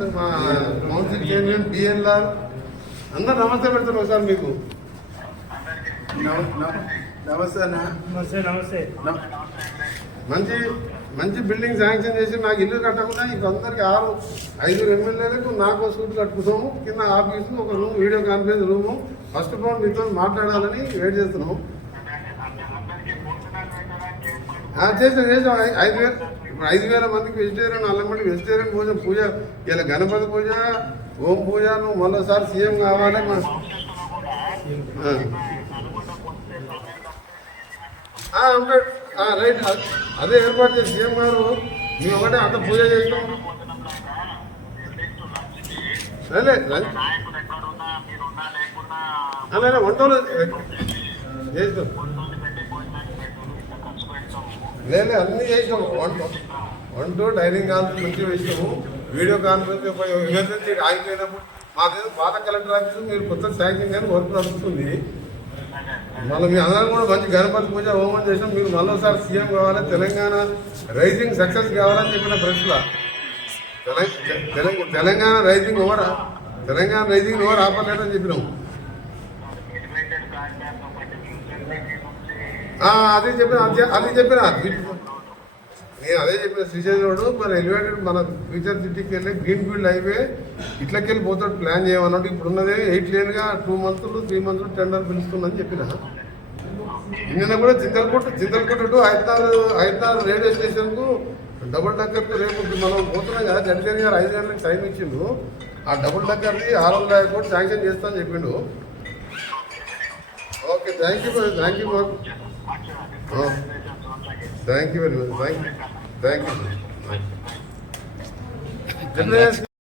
మా council chairman BLR అందరు నమస్తే పెడతారు ఒకసారి మీకు. నమ- నమ- నమస్తే అన్న. నమస్తే నమస్తే. నమ- మంచి మంచి బిల్డింగ్ శాంక్షన్ చేసి నాకు ఇల్లు కట్టకుండా ఇంకందరికి ఆరు ఐదుగురు ఎమ్మెల్యేలకు నాకు సూట్ కట్టుకున్నాము కింద ఆఫీసు ఒక room video conference room. First of all మీతో మాట్లాడాలని వెయిట్ చేస్తున్నాము. ఆ, చేసాం చేసాం ఐదు వేలు. ఇప్పుడు ఐదు వేల మందికి వెజిటేరియన్ అల్లం మంది వెజిటేరియన్ పూజ పూజ ఇలా గణపతి పూజ ఓం పూజ నువ్వు మరోసారి సీఎం కావాలి రైట్ అదే ఏర్పాటు చేసి సీఎం గారు మేము ఒకటే అంత పూజ చేసినాం సరే అలానే వంటలు చేస్తాం లేదు అన్ని చేసాము వంట వంట డైనింగ్ కాన్ఫరెన్స్ మంచిగా వేసినాము. వీడియో కాన్ఫరెన్స్ ఎమర్జెన్సీ ఆగిపోయినప్పుడు మాకేదో పాత కలెక్టర్ ఆఫీస్ మీరు కొత్త శాంక్షన్ కానీ వర్క్ నడుస్తుంది. మళ్ళీ మీ అందరం కూడా మంచి గణపతి పూజ హోమం చేసాం మీరు మళ్ళీసారి సీఎం కావాలి తెలంగాణ రైజింగ్ సక్సెస్ కావాలని చెప్పిన ప్రశ్న. తెలంగాణ తెలంగాణ రైజింగ్ ఓవరా తెలంగాణ రైజింగ్ ఓవర్ ఆపలేదని చెప్పినాము అదే చెప్పిన అదే చెప్పిన. నేను అదే చెప్పిన శ్రీశైలంలో మన ఎలివేటెడ్ మన ఫ్యూచర్ సిటీకి వెళ్ళి గ్రీన్ ఫీల్డ్ హైవే ఇట్లకి వెళ్ళి పోతాడు ప్లాన్ చేయమన్నట్టు ఇప్పుడు ఉన్నదే ఎయిట్ లేన్గా టూ మంత్లు త్రీ మంత్లు టెండర్ పిలుస్తుందని చెప్పిన. నిన్న కూడా చింతలకోట చింతలకోట టు హైదరాబాద్ హైదరాబాద్ రైల్వే స్టేషన్కు డబుల్ డక్కర్ రేపు మనం పోతున్నాం కదా జడ్జన్ గారు ఐదు గంటలకు టైం ఇచ్చిండు. ఆ డబుల్ డక్కర్ది ఆరు వందల యాభై కోట్లు శాంక్షన్ చేస్తా అని చెప్పిండు. Thank you thank you for. Oh, thank you very much. Thank you. Thank you. Thank you.